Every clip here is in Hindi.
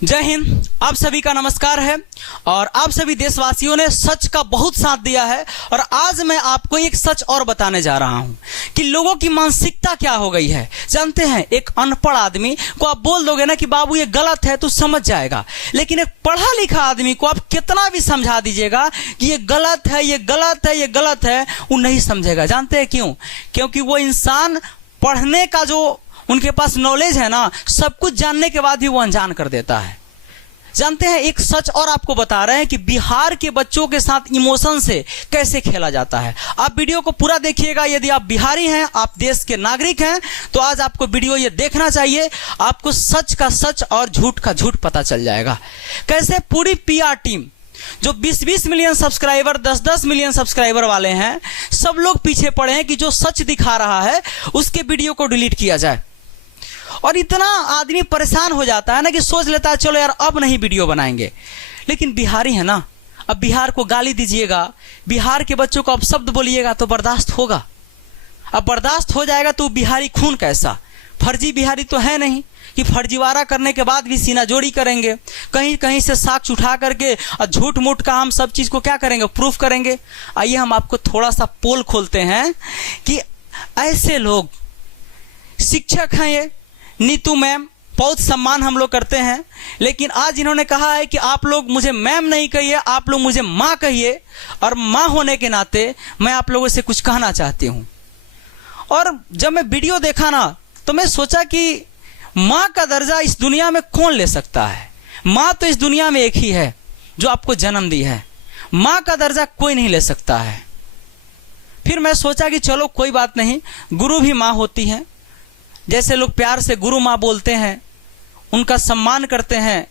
जय हिंद। आप सभी का नमस्कार है और आप सभी देशवासियों ने सच का बहुत साथ दिया है और आज मैं आपको एक सच और बताने जा रहा हूं कि लोगों की मानसिकता क्या हो गई है। जानते हैं, एक अनपढ़ आदमी को आप बोल दोगे ना कि बाबू ये गलत है तो समझ जाएगा, लेकिन एक पढ़ा लिखा आदमी को आप कितना भी समझा दीजिएगा कि ये गलत है, ये गलत है, ये गलत है, वो नहीं समझेगा। जानते हैं क्यों? क्योंकि वो इंसान पढ़ने का जो उनके पास नॉलेज है ना, सब कुछ जानने के बाद भी वो अनजान कर देता है। जानते हैं, एक सच और आपको बता रहे हैं कि बिहार के बच्चों के साथ इमोशन से कैसे खेला जाता है। आप वीडियो को पूरा देखिएगा। यदि आप बिहारी हैं, आप देश के नागरिक हैं, तो आज आपको वीडियो ये देखना चाहिए। आपको सच का सच और झूठ का झूठ पता चल जाएगा। कैसे पूरी पीआर टीम जो 20-20 मिलियन सब्सक्राइबर, 10-10 मिलियन सब्सक्राइबर वाले हैं, सब लोग पीछे पड़े हैं कि जो सच दिखा रहा है उसके वीडियो को डिलीट किया जाए। और इतना आदमी परेशान हो जाता है ना कि सोच लेता है चलो यार अब नहीं वीडियो बनाएंगे। लेकिन बिहारी है ना, अब बिहार को गाली दीजिएगा, बिहार के बच्चों को अब शब्द बोलिएगा तो बर्दाश्त होगा। अब बर्दाश्त हो जाएगा तो बिहारी खून कैसा? फर्जी बिहारी तो है नहीं कि फर्जीवाड़ा करने के बाद भी सीना जोड़ी करेंगे, कहीं कहीं से साक्ष्य उठा करके और झूठ मूठ का हम सब चीज को क्या करेंगे, प्रूफ करेंगे। आइए हम आपको थोड़ा सा पोल खोलते हैं कि ऐसे लोग शिक्षक हैं। ये नीतू मैम, बहुत सम्मान हम लोग करते हैं, लेकिन आज इन्होंने कहा है कि आप लोग मुझे मैम नहीं कहिए, आप लोग मुझे माँ कहिए। और माँ होने के नाते मैं आप लोगों से कुछ कहना चाहती हूँ। और जब मैं वीडियो देखा ना तो मैं सोचा कि माँ का दर्जा इस दुनिया में कौन ले सकता है। माँ तो इस दुनिया में एक ही है जो आपको जन्म दी है। माँ का दर्जा कोई नहीं ले सकता है। फिर मैं सोचा कि चलो कोई बात नहीं, गुरु भी माँ होती हैं। जैसे लोग प्यार से गुरु माँ बोलते हैं, उनका सम्मान करते हैं,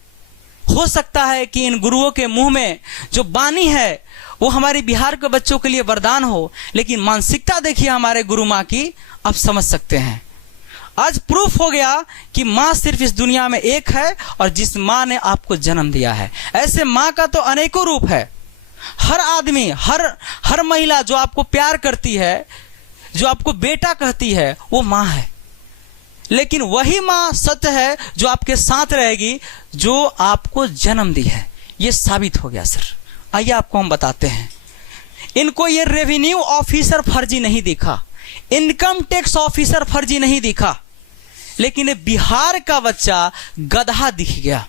हो सकता है कि इन गुरुओं के मुंह में जो बानी है वो हमारे बिहार के बच्चों के लिए वरदान हो। लेकिन मानसिकता देखिए हमारे गुरु माँ की, आप समझ सकते हैं। आज प्रूफ हो गया कि माँ सिर्फ इस दुनिया में एक है और जिस माँ ने आपको जन्म दिया है। ऐसे माँ का तो अनेकों रूप है। हर आदमी, हर महिला जो आपको प्यार करती है, जो आपको बेटा कहती है, वो माँ है। लेकिन वही माँ सत्य है जो आपके साथ रहेगी, जो आपको जन्म दी है। ये साबित हो गया सर। आइए आपको हम बताते हैं। इनको ये रेवेन्यू ऑफिसर फर्जी नहीं दिखा, इनकम टैक्स ऑफिसर फर्जी नहीं दिखा, लेकिन बिहार का बच्चा गधा दिख गया।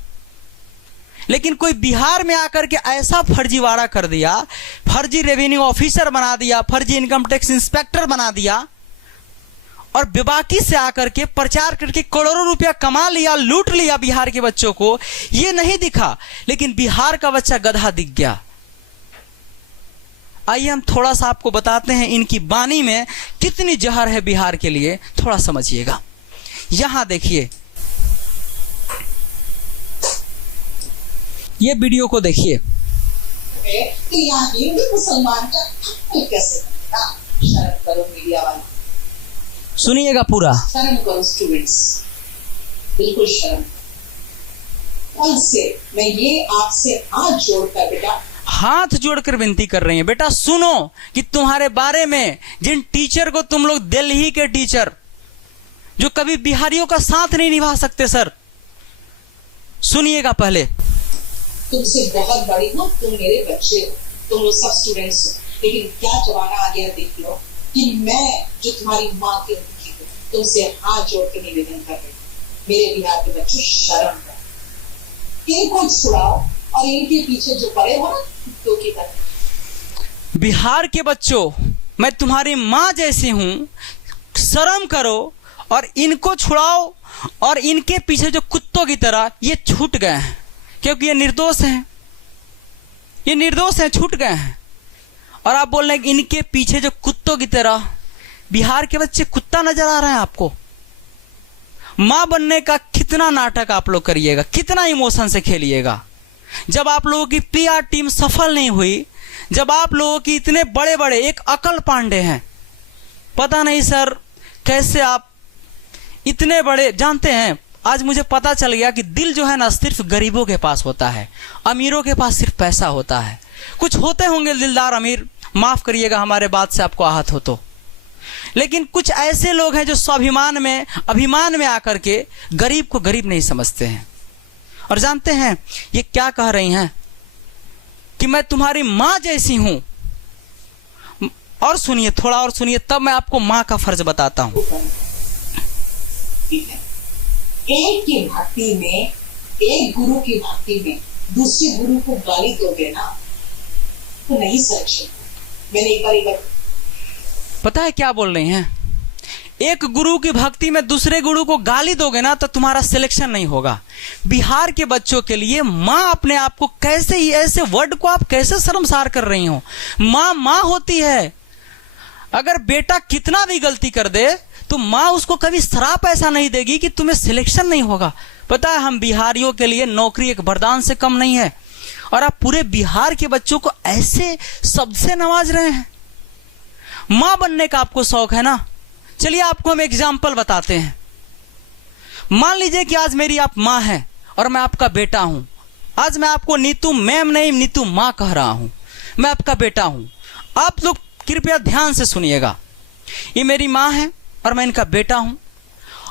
लेकिन कोई बिहार में आकर के ऐसा फर्जीवाड़ा कर दिया, फर्जी रेवेन्यू ऑफिसर बना दिया, फर्जी इनकम टैक्स इंस्पेक्टर बना दिया और बेबाकी से आकर के प्रचार करके करोड़ों रुपया कमा लिया, लूट लिया बिहार के बच्चों को। ये नहीं दिखा, लेकिन बिहार का बच्चा गधा दिख गया। आइए हम थोड़ा सा आपको बताते हैं इनकी बानी में कितनी जहर है बिहार के लिए, थोड़ा समझिएगा। यहां देखिए, ये वीडियो को देखिए। तो यहाँ हिंदू मुसलमान का कैसे बनता? शर्म करो मीडिया वाले, सुनिएगा पूरा। शर्म करो स्टूडेंट्स, बिल्कुल शर्म। कल से मैं ये आपसे हाथ जोड़कर बेटा, हाथ जोड़कर विनती कर रही हैं, बेटा सुनो कि तुम्हारे बारे में जिन टीचर को तुम लोग, दिल्ली के टीचर जो कभी बिहारियों का साथ नहीं निभा सकते, सर सुनिएगा पहले। तुमसे बहुत बड़ी हो, तुम मेरे बच्चे हो, तुम लोग सब स्टूडेंट्स हो, लेकिन क्या जमाना आ गया देख लो कि मैं जो तुम्हारी माँ की मुखी हूँ, तुमसे हाथ जोड़ के निवेदन कर रही हूँ, मेरे बिहार के बच्चों शर्म करो, इनको छुड़ाओ और इनके पीछे जो पड़े हो ना कुत्तों की तरह। बिहार के बच्चों, मैं तुम्हारी माँ जैसी हूं, शर्म करो और इनको छुड़ाओ। और इनके पीछे जो कुत्तों की तरह ये छूट गए हैं, क्योंकि ये निर्दोष हैं, ये निर्दोष हैं, छूट गए हैं। और आप बोल रहे हैं कि इनके पीछे जो कुत्तों की तरह, बिहार के बच्चे कुत्ता नजर आ रहे हैं आपको? मां बनने का कितना नाटक आप लोग करिएगा, कितना इमोशन से खेलिएगा। जब आप लोगों की पीआर टीम सफल नहीं हुई, जब आप लोगों की इतने बड़े बड़े, एक अकल पांडे हैं, पता नहीं सर कैसे आप इतने बड़े। जानते हैं, आज मुझे पता चल गया कि दिल जो है ना सिर्फ गरीबों के पास होता है, अमीरों के पास सिर्फ पैसा होता है। कुछ होते होंगे दिलदार अमीर, माफ करिएगा हमारे बात से आपको आहत हो तो, लेकिन कुछ ऐसे लोग हैं जो स्वाभिमान में, अभिमान में आकर के गरीब को गरीब नहीं समझते हैं। और जानते हैं ये क्या कह रही हैं कि मैं तुम्हारी मां जैसी हूं। और सुनिए, थोड़ा और सुनिए, तब मैं आपको मां का फर्ज बताता हूं। एक की भक्ति में, एक गुरु की भक्ति में दूसरे गुरु को गाली दोगे ना तो नहीं सिलेक्शन। मैंने एक बार पता है क्या बोल रही हैं? एक गुरु की भक्ति में दूसरे गुरु को गाली दोगे ना तो तुम्हारा सिलेक्शन नहीं होगा। बिहार के बच्चों के लिए माँ अपने आप को कैसे, ही ऐसे वर्ड को आप कैसे शर्मसार कर रही हो? माँ माँ होती है। अगर बेटा कितना भी गलती कर दे तो माँ उसको कभी श्राप ऐसा नहीं देगी कि तुम्हें सिलेक्शन नहीं होगा। पता है, हम बिहारियों के लिए नौकरी एक वरदान से कम नहीं है, और आप पूरे बिहार के बच्चों को ऐसे शब्द से नवाज रहे हैं। माँ बनने का आपको शौक है ना? चलिए आपको हम एग्जाम्पल बताते हैं। मान लीजिए कि आज मेरी आप माँ हैं और मैं आपका बेटा हूं। आज मैं आपको नीतू मैम नहीं, नीतू माँ कह रहा हूं। मैं आपका बेटा हूं। आप लोग कृपया ध्यान से सुनिएगा। ये मेरी माँ है और मैं इनका बेटा हूं।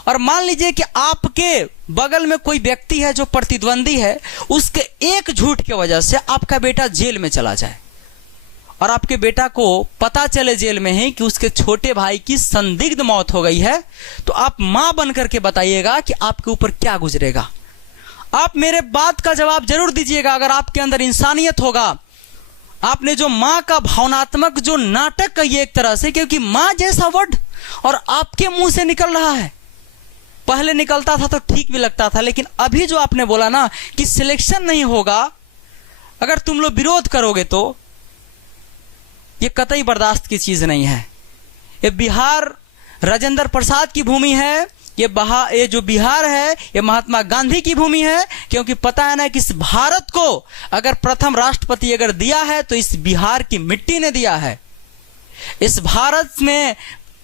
और मान लीजिए कि आपके बगल में कोई व्यक्ति है जो प्रतिद्वंदी है, उसके एक झूठ की वजह से आपका बेटा जेल में चला जाए और आपके बेटा को पता चले जेल में ही कि उसके छोटे भाई की संदिग्ध मौत हो गई है, तो आप मां बन करके बताइएगा कि आपके ऊपर क्या गुजरेगा। आप मेरे बात का जवाब जरूर दीजिएगा अगर आपके अंदर इंसानियत होगा। आपने जो मां का भावनात्मक जो नाटक कही एक तरह से, क्योंकि मां जैसा वर्ड और आपके मुंह से निकल रहा है। पहले निकलता था तो ठीक भी लगता था, लेकिन अभी जो आपने बोला ना कि सिलेक्शन नहीं होगा अगर तुम लोग विरोध करोगे, तो ये कतई बर्दाश्त की चीज नहीं है। ये बिहार राजेंद्र प्रसाद की भूमि है। ये जो बिहार है ये महात्मा गांधी की भूमि है, क्योंकि पता है ना कि इस भारत को अगर प्रथम राष्ट्रपति अगर दिया है तो इस बिहार की मिट्टी ने दिया है। इस भारत में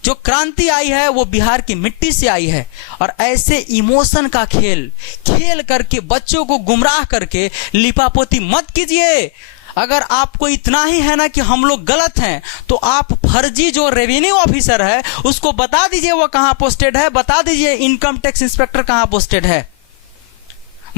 जो क्रांति आई है वो बिहार की मिट्टी से आई है। और ऐसे इमोशन का खेल करके बच्चों को गुमराह करके लिपापोती मत कीजिए। अगर आपको इतना ही है ना कि हम लोग गलत हैं, तो आप फर्जी जो रेवेन्यू ऑफिसर है उसको बता दीजिए वो कहां पोस्टेड है, बता दीजिए इनकम टैक्स इंस्पेक्टर कहां पोस्टेड है।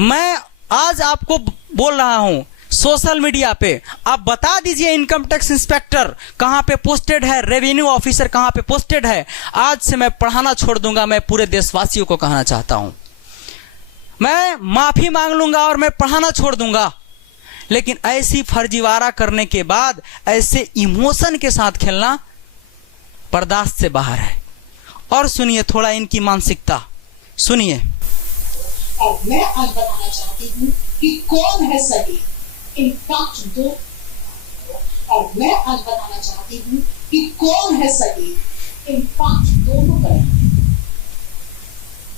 मैं आज आपको बोल रहा हूं सोशल मीडिया पे, आप बता दीजिए इनकम टैक्स इंस्पेक्टर कहां पे पोस्टेड है, रेवेन्यू ऑफिसर कहां पे पोस्टेड है। आज से मैं पढ़ाना छोड़ दूंगा। मैं पूरे देशवासियों को कहना चाहता हूं, मैं माफी मांग लूंगा और मैं पढ़ाना छोड़ दूंगा, लेकिन ऐसी फर्जीवाड़ा करने के बाद ऐसे इमोशन के साथ खेलना बर्दाश्त से बाहर है। और सुनिए थोड़ा इनकी मानसिकता सुनिए। और मैं आज बताना चाहती हूँ कि कौन है सही। इनफैक्ट दो, और मैं आज बताना चाहती हूँ कि कौन है सही। इनफैक्ट दोनों गलत।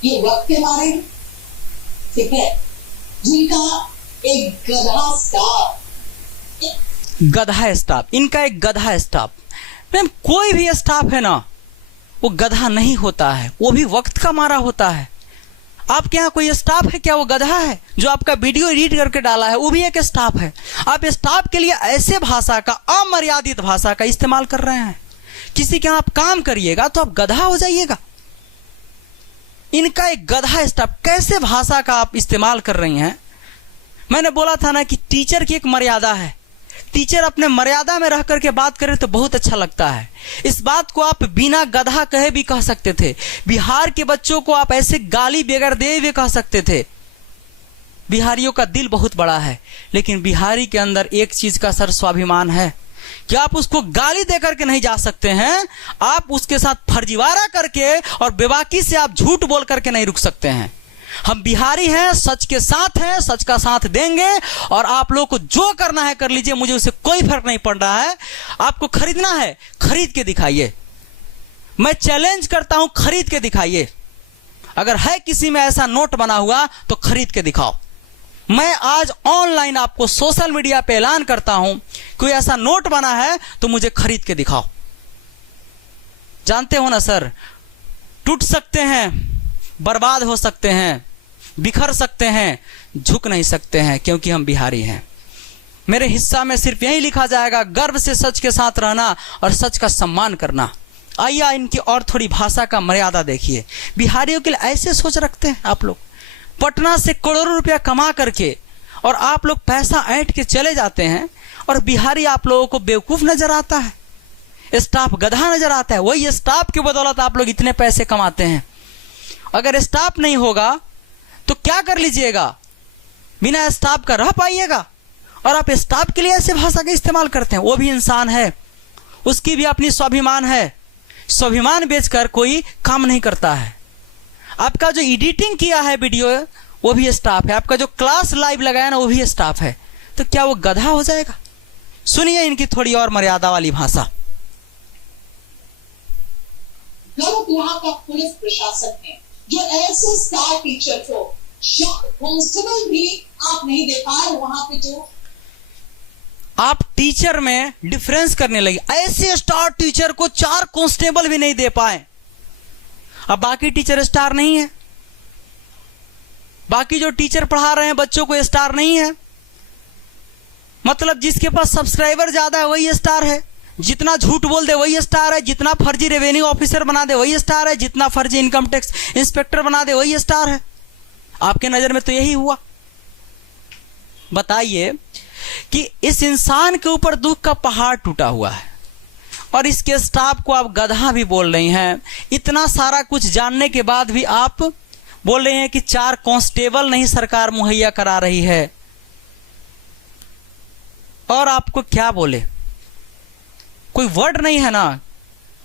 ये वक्त के बारे में, ठीक है, जिनका एक गधा स्टाफ, इनका एक गधा स्टाफ। मैम कोई भी स्टाफ है ना वो गधा नहीं होता है, वो भी वक्त का मारा होता है। आपके यहाँ कोई स्टाफ है क्या वो गधा है? जो आपका वीडियो एडिट करके डाला है वो भी एक स्टाफ है। आप स्टाफ के लिए ऐसे भाषा का, अमर्यादित भाषा का इस्तेमाल कर रहे हैं। किसी के यहाँ आप काम करिएगा तो आप गधा हो जाइएगा। इनका एक गधा स्टाफ, कैसे भाषा का आप इस्तेमाल कर रही हैं। मैंने बोला था ना कि टीचर की एक मर्यादा है। टीचर अपने मर्यादा में रह करके बात करे तो बहुत अच्छा लगता है। इस बात को आप बिना गधा कहे भी कह सकते थे। बिहार के बच्चों को आप ऐसे गाली बगैर दे हुए कह सकते थे। बिहारियों का दिल बहुत बड़ा है, लेकिन बिहारी के अंदर एक चीज का सर स्वाभिमान है कि आप उसको गाली दे करके नहीं जा सकते हैं। आप उसके साथ फर्जीवाड़ा करके और बेबाकी से आप झूठ बोल करके नहीं रुक सकते हैं। हम बिहारी हैं, सच के साथ हैं, सच का साथ देंगे। और आप लोग को जो करना है कर लीजिए, मुझे उससे कोई फर्क नहीं पड़ रहा है। आपको खरीदना है खरीद के दिखाइए। मैं चैलेंज करता हूं, खरीद के दिखाइए। अगर है किसी में ऐसा नोट बना हुआ तो खरीद के दिखाओ। मैं आज ऑनलाइन आपको सोशल मीडिया पे ऐलान करता हूं, कोई ऐसा नोट बना है तो मुझे खरीद के दिखाओ। जानते हो ना सर, टूट सकते हैं, बर्बाद हो सकते हैं, बिखर सकते हैं, झुक नहीं सकते हैं, क्योंकि हम बिहारी हैं। मेरे हिस्सा में सिर्फ यही लिखा जाएगा, गर्व से सच के साथ रहना और सच का सम्मान करना। आइए इनकी और थोड़ी भाषा का मर्यादा देखिए। बिहारियों के लिए ऐसे सोच रखते हैं आप लोग। पटना से करोड़ों रुपया कमा करके और आप लोग पैसा ऐंठ के चले जाते हैं और बिहारी आप लोगों को बेवकूफ नजर आता है, स्टाफ गधा नजर आता है। वही स्टाफ की बदौलत आप लोग इतने पैसे कमाते हैं। अगर स्टाफ नहीं होगा तो क्या कर लीजिएगा, बिना स्टाफ का रह पाइएगा। और आप स्टाफ के लिए ऐसे भाषा का इस्तेमाल करते हैं। वो भी इंसान है, उसकी भी अपनी स्वाभिमान है। स्वाभिमान बेचकर कोई काम नहीं करता है। आपका जो एडिटिंग किया है वीडियो वो भी स्टाफ है, आपका जो क्लास लाइव लगाया ना वो भी स्टाफ है। तो क्या वो गधा हो जाएगा? सुनिए इनकी थोड़ी और मर्यादा वाली भाषा। यहाँ का पुलिस प्रशासन है जो ऐसे स्टार टीचर को कांस्टेबल भी आप नहीं दे पाए। वहां पे जो आप टीचर में डिफरेंस करने लगे, ऐसे स्टार टीचर को 4 कांस्टेबल भी नहीं दे पाए। अब बाकी टीचर स्टार नहीं है, बाकी जो टीचर पढ़ा रहे हैं बच्चों को स्टार नहीं है। मतलब जिसके पास सब्सक्राइबर ज्यादा है वही स्टार है, जितना झूठ बोल दे वही स्टार है, जितना फर्जी रेवेन्यू ऑफिसर बना दे वही स्टार है, जितना फर्जी इनकम टैक्स इंस्पेक्टर बना दे वही स्टार है। आपके नजर में तो यही हुआ। बताइए कि इस इंसान के ऊपर दुख का पहाड़ टूटा हुआ है और इसके स्टाफ को आप गधा भी बोल रही हैं। इतना सारा कुछ जानने के बाद भी आप बोल रहे हैं कि 4 कांस्टेबल नहीं सरकार मुहैया करा रही है। और आपको क्या बोले, कोई वर्ड नहीं है ना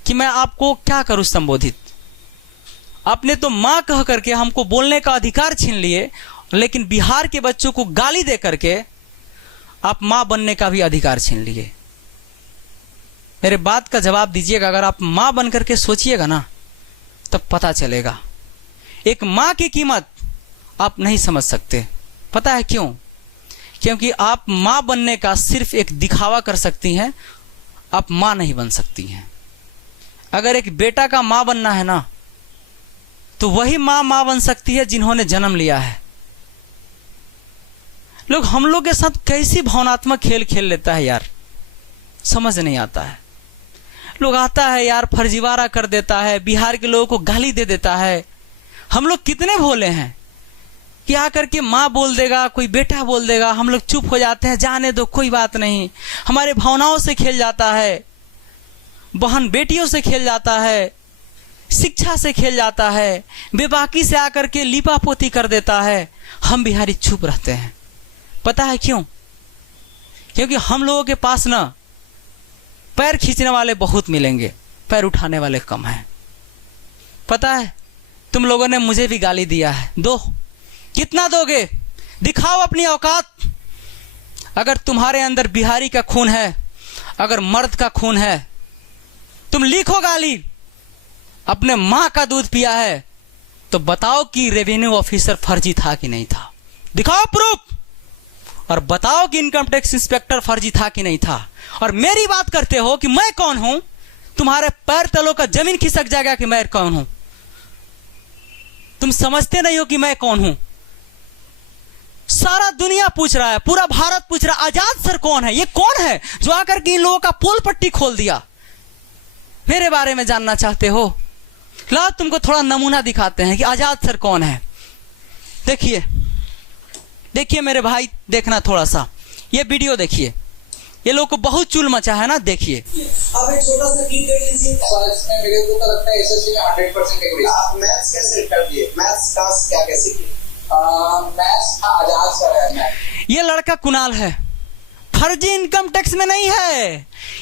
कि मैं आपको क्या करूं संबोधित। आपने तो मां कह करके हमको बोलने का अधिकार छीन लिए, लेकिन बिहार के बच्चों को गाली दे करके आप मां बनने का भी अधिकार छीन लिए। मेरे बात का जवाब दीजिएगा। अगर आप मां बन करके सोचिएगा ना तब पता चलेगा। एक मां की कीमत आप नहीं समझ सकते। पता है क्यों? क्योंकि आप मां बनने का सिर्फ एक दिखावा कर सकती हैं, आप मां नहीं बन सकती हैं। अगर एक बेटा का मां बनना है ना तो वही मां बन सकती है जिन्होंने जन्म लिया है। लोग हम लोग के साथ कैसी भावनात्मक खेल खेल लेता है यार, समझ नहीं आता है। लोग आता है यार फर्जीवाड़ा कर देता है, बिहार के लोगों को गाली दे देता है। हम लोग कितने भोले हैं कि आकर के माँ बोल देगा, कोई बेटा बोल देगा, हम लोग चुप हो जाते हैं, जाने दो कोई बात नहीं। हमारे भावनाओं से खेल जाता है, बहन बेटियों से खेल जाता है, शिक्षा से खेल जाता है, बेबाकी से आकर के लीपापोती कर देता है। हम बिहारी चुप रहते हैं। पता है क्यों? क्योंकि हम लोगों के पास ना पैर खींचने वाले बहुत मिलेंगे, पैर उठाने वाले कम हैं। पता है तुम लोगों ने मुझे भी गाली दिया है, दो। कितना दोगे? दिखाओ अपनी औकात। अगर तुम्हारे अंदर बिहारी का खून है, अगर मर्द का खून है, तुम लिखो गाली। अपने मां का दूध पिया है तो बताओ कि रेवेन्यू ऑफिसर फर्जी था कि नहीं था, दिखाओ प्रूफ। और बताओ कि इनकम टैक्स इंस्पेक्टर फर्जी था कि नहीं था। और मेरी बात करते हो कि मैं कौन हूं, तुम्हारे पैर तलों का जमीन खिसक जाएगा कि मैं कौन हूं। तुम समझते नहीं हो कि मैं कौन हूं। सारा दुनिया पूछ रहा है, पूरा भारत पूछ रहा है आजाद सर कौन है, ये कौन है जो आकर के इन लोगों का पोल पट्टी खोल दिया। मेरे बारे में जानना चाहते हो? ला तुमको थोड़ा नमूना दिखाते हैं कि आजाद सर कौन है। देखिए देखिए मेरे भाई, देखना थोड़ा सा ये वीडियो देखिए। ये लोग को बहुत चुल मचा है ना, देखिए। अब एक छोटा सा क्लिप देख लीजिए। इसमें मेरे को तो लगता है एसएससी में 100% एक्यूरेसी। आप मैथ्स कैसे कर दिए? मैथ्स का क्या कैसे किए? मैथ्स आजाद सर है। ये लड़का कुणाल है, फर्जी इनकम टैक्स में नहीं है,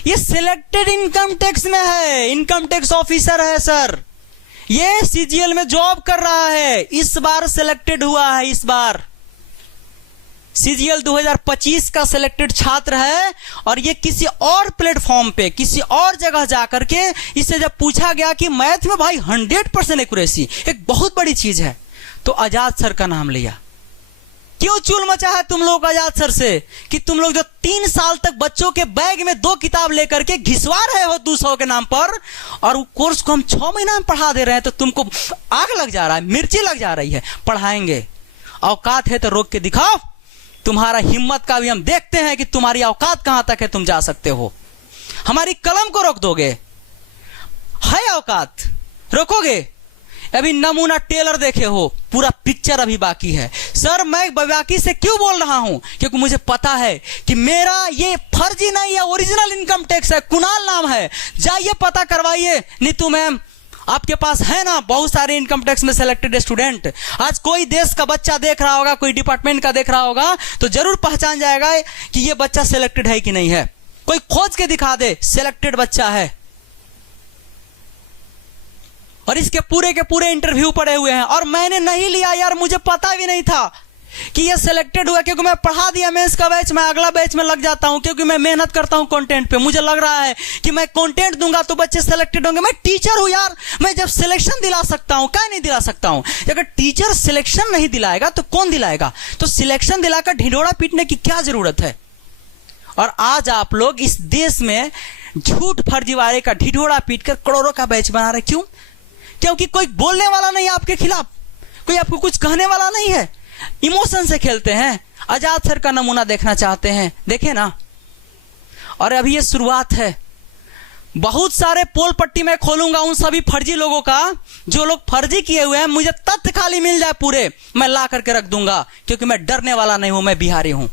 ये सिलेक्टेड इनकम टैक्स में है, इनकम टैक्स ऑफिसर है सर। ये सीजीएल में जॉब कर रहा है, इस बार सिलेक्टेड हुआ है। इस बार सीजीएल 2025 का सिलेक्टेड छात्र है। और ये किसी और प्लेटफॉर्म पे, किसी और जगह जाकर के इससे जब पूछा गया कि मैथ में भाई 100% एक्यूरेसी एक बहुत बड़ी चीज है, तो आजाद सर का नाम लिया। क्यों चूल मचा है तुम लोग आजाद सर से कि तुम लोग जो 3 साल तक बच्चों के बैग में 2 किताब लेकर के घिसवा रहे हो 200 के नाम पर, और वो कोर्स को हम 6 महीना में पढ़ा दे रहे हैं, तो तुमको आग लग जा रहा है, मिर्ची लग जा रही है। पढ़ाएंगे, औकात है तो रोक के दिखाओ। तुम्हारा हिम्मत का भी हम देखते हैं कि तुम्हारी औकात कहां तक है, तुम जा सकते हो। हमारी कलम को रोक दोगे? है औकात? रोकोगे? अभी नमूना टेलर देखे हो, पूरा पिक्चर अभी बाकी है। सर मैं बाकी से क्यों बोल रहा हूं? क्योंकि मुझे पता है कि मेरा ये फर्जी नहीं है, ओरिजिनल इनकम टैक्स है, कुणाल नाम है। जाइए पता करवाइए। नीतू मैम आपके पास है ना बहुत सारे इनकम टैक्स में सिलेक्टेड स्टूडेंट। आज कोई देश का बच्चा देख रहा होगा, कोई डिपार्टमेंट का देख रहा होगा, तो जरूर पहचान जाएगा कि ये बच्चा सिलेक्टेड है कि नहीं है। कोई खोज के दिखा दे सिलेक्टेड बच्चा है। और इसके पूरे के पूरे इंटरव्यू पड़े हुए हैं। और मैंने नहीं लिया यार, मुझे पता भी नहीं था कि ये सिलेक्टेड हुआ, क्योंकि मैं पढ़ा दिया मेंस का बैच, मैं अगला बैच में लग जाता हूं, क्योंकि मैं मेहनत करता हूं कंटेंट पे। मुझे लग रहा है कि मैं कंटेंट दूंगा तो बच्चे सिलेक्टेड होंगे। मैं टीचर हूं यार, मैं जब सिलेक्शन दिला सकता हूं, क्या नहीं दिला सकता हूं? अगर टीचर सिलेक्शन नहीं दिलाएगा तो कौन दिलाएगा? तो सिलेक्शन दिलाकर ढिंढोरा पीटने की क्या जरूरत है? और आज आप लोग इस देश में झूठ फर्जीवाड़े का ढिढोरा पीटकर करोड़ों का बैच बना रहे। क्यों? क्योंकि कोई बोलने वाला नहीं आपके खिलाफ, कोई आपको कुछ कहने वाला नहीं है। इमोशन से खेलते हैं। आजाद सर का नमूना देखना चाहते हैं, देखें ना। और अभी ये शुरुआत है। बहुत सारे पोल पट्टी में खोलूंगा उन सभी फर्जी लोगों का, जो लोग फर्जी किए हुए हैं। मुझे तथ्य खाली मिल जाए पूरे, मैं ला करके रख दूंगा, क्योंकि मैं डरने वाला नहीं हूं, मैं बिहारी हूं।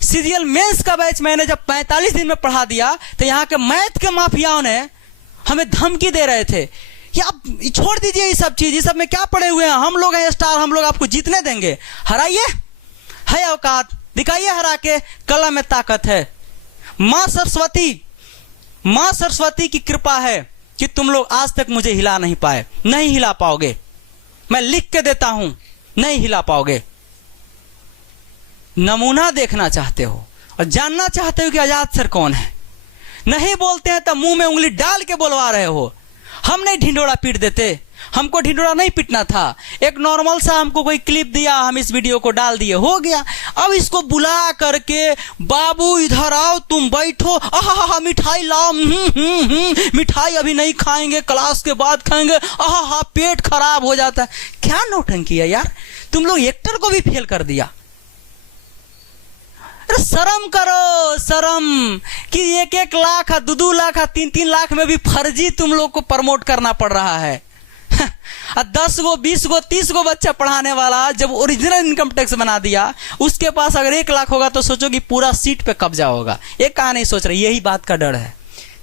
सीरियल मेंस का बैच मैंने जब 45 दिन में पढ़ा दिया तो यहां के मैथ के माफियाओं ने हमें धमकी दे रहे थे कि आप छोड़ दीजिए ये सब चीज, ये सब में क्या पड़े हुए हैं, हम लोग हैं स्टार, हम लोग आपको जीतने देंगे। हराइए, है औकात, दिखाइए हरा के, कला में ताकत है। मां सरस्वती की कृपा है कि तुम लोग आज तक मुझे हिला नहीं पाए, नहीं हिला पाओगे। मैं लिख के देता हूं, नहीं हिला पाओगे। नमूना देखना चाहते हो और जानना चाहते हो कि आजाद सर कौन है, नहीं बोलते हैं तो मुंह में उंगली डाल के बोलवा रहे हो। हम नहीं ढिंडोरा पीट देते, हमको ढिंडोरा नहीं पीटना था। एक नॉर्मल सा हमको कोई क्लिप दिया, हम इस वीडियो को डाल दिए, हो गया। अब इसको बुला करके, बाबू इधर आओ, तुम बैठो, आहा मिठाई लाओ, मिठाई अभी नहीं खाएंगे, क्लास के बाद खाएंगे, आहा पेट खराब हो जाता है। क्या नौटंकी है यार, तुम लोग एक्टर को भी फेल कर दिया। अरे शर्म करो, शर्म कि 1-1 लाख, 2-2 लाख, 3-3 लाख में भी फर्जी तुम लोग को प्रमोट करना पड़ रहा है। 10 गो, 20 गो, 30 गो बच्चा पढ़ाने वाला जब ओरिजिनल इनकम टैक्स बना दिया, उसके पास अगर 1 लाख होगा तो सोचो कि पूरा सीट पे कब्जा होगा। ये कहा नहीं सोच रहे, यही बात का डर है।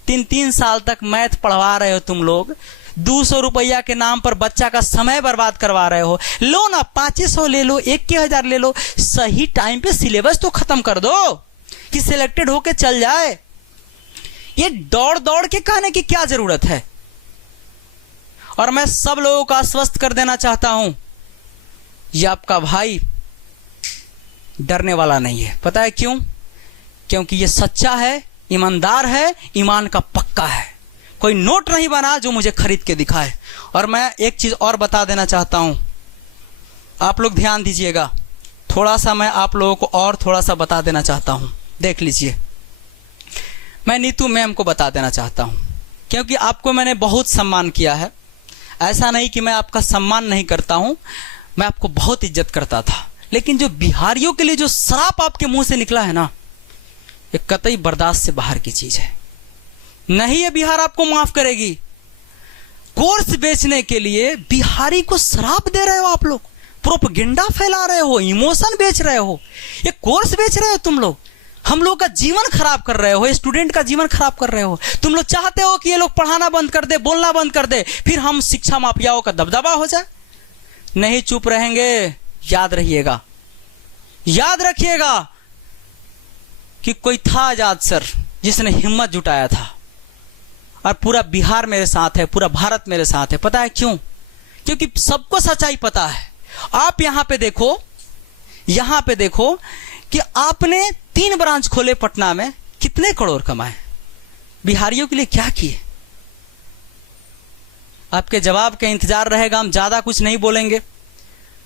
3-3 साल तक मैथ पढ़वा रहे हो तुम लोग, 200 रुपया के नाम पर बच्चा का समय बर्बाद करवा रहे हो। लो ना 500 ले लो, 1,000 ले लो, सही टाइम पे सिलेबस तो खत्म कर दो कि सिलेक्टेड होके चल जाए। ये दौड़ दौड़ के कहने की क्या जरूरत है? और मैं सब लोगों को आश्वस्त कर देना चाहता हूं, ये आपका भाई डरने वाला नहीं है। पता है क्यों? क्योंकि ये सच्चा है, ईमानदार है, ईमान का पक्का है। कोई नोट नहीं बना जो मुझे खरीद के दिखाए। और मैं एक चीज और बता देना चाहता हूं, आप लोग ध्यान दीजिएगा, थोड़ा सा मैं आप लोगों को और थोड़ा सा बता देना चाहता हूं। देख लीजिए, मैं नीतू मैम को बता देना चाहता हूं, क्योंकि आपको मैंने बहुत सम्मान किया है। ऐसा नहीं कि मैं आपका सम्मान नहीं करता हूं, मैं आपको बहुत इज्जत करता था। लेकिन जो बिहारियों के लिए जो श्राप आपके मुंह से निकला है ना, ये कतई बर्दाश्त से बाहर की चीज है। नहीं ये बिहार आपको माफ करेगी। कोर्स बेचने के लिए बिहारी को श्राप दे रहे हो आप लोग, प्रोपगेंडा फैला रहे हो, इमोशन बेच रहे हो, ये कोर्स बेच रहे हो तुम लोग। हम लोग का जीवन खराब कर रहे हो, स्टूडेंट का जीवन खराब कर रहे हो। तुम लोग चाहते हो कि ये लोग पढ़ाना बंद कर दे, बोलना बंद कर दे, फिर हम शिक्षा माफियाओं का दबदबा हो जाए। नहीं चुप रहेंगे। याद रहिएगा, याद रखिएगा कि कोई था आजाद सर जिसने हिम्मत जुटाया था, और पूरा बिहार मेरे साथ है, पूरा भारत मेरे साथ है। पता है क्यों? क्योंकि सबको सच्चाई पता है। आप यहां पे देखो कि आपने 3 ब्रांच खोले पटना में, कितने करोड़ कमाए, बिहारियों के लिए क्या किए? आपके जवाब का इंतजार रहेगा। हम ज्यादा कुछ नहीं बोलेंगे,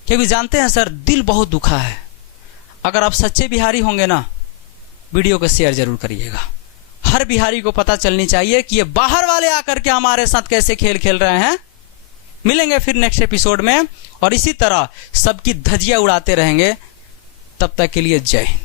क्योंकि जानते हैं सर, दिल बहुत दुखा है। अगर आप सच्चे बिहारी होंगे ना, वीडियो को शेयर जरूर करिएगा। हर बिहारी को पता चलनी चाहिए कि ये बाहर वाले आकर के हमारे साथ कैसे खेल खेल रहे हैं। मिलेंगे फिर नेक्स्ट एपिसोड में, और इसी तरह सबकी धज्जियां उड़ाते रहेंगे। तब तक के लिए जय हिंद।